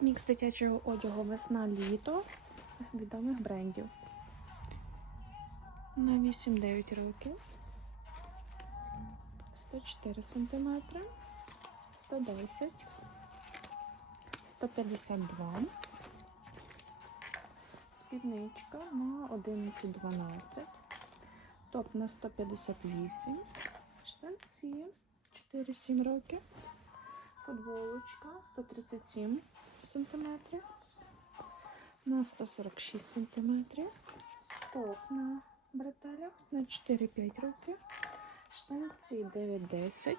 Мікс дитячого одягу весна-літо відомих брендів. На 8-9 років. 104 см, 110, 152, спідничка на 11-12, топ на 158, штанці. 4-7 років, футболочка 137 см, на 146 см, топ на бретелях на 4-5 років. Штанці 9-10,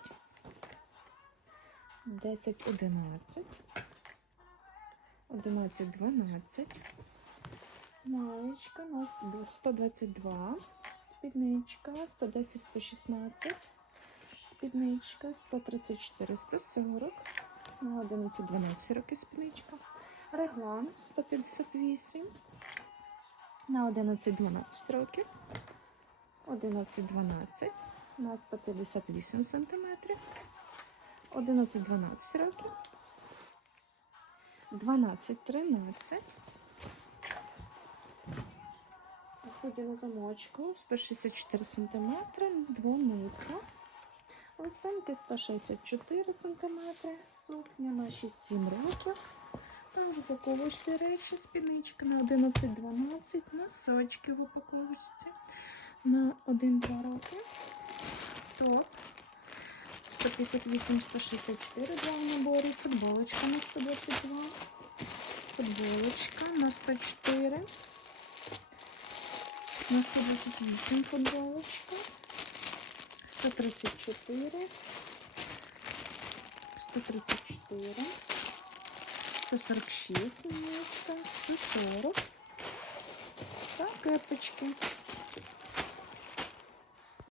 10-11, 11-12, маєчка на 122, спідничка 110-116, спідничка 134-140, на 11-12 роки спідничка, реглан 158, на 11-12 років, 11-12 на 158 см, 11-12 років, 12-13, худі на замочку 164 см, двонитка, лисеньки 164 см, сукня на 6-7 років, в упаковочці речі спідничка на 11-12, носочки в упаковочці на 1-2 роки. Топ. 158-164 два в наборі, футболочка на 122, футболочка на 104, на 128 футболочка, 134, 134, 146 немножко, 140 та кепочки.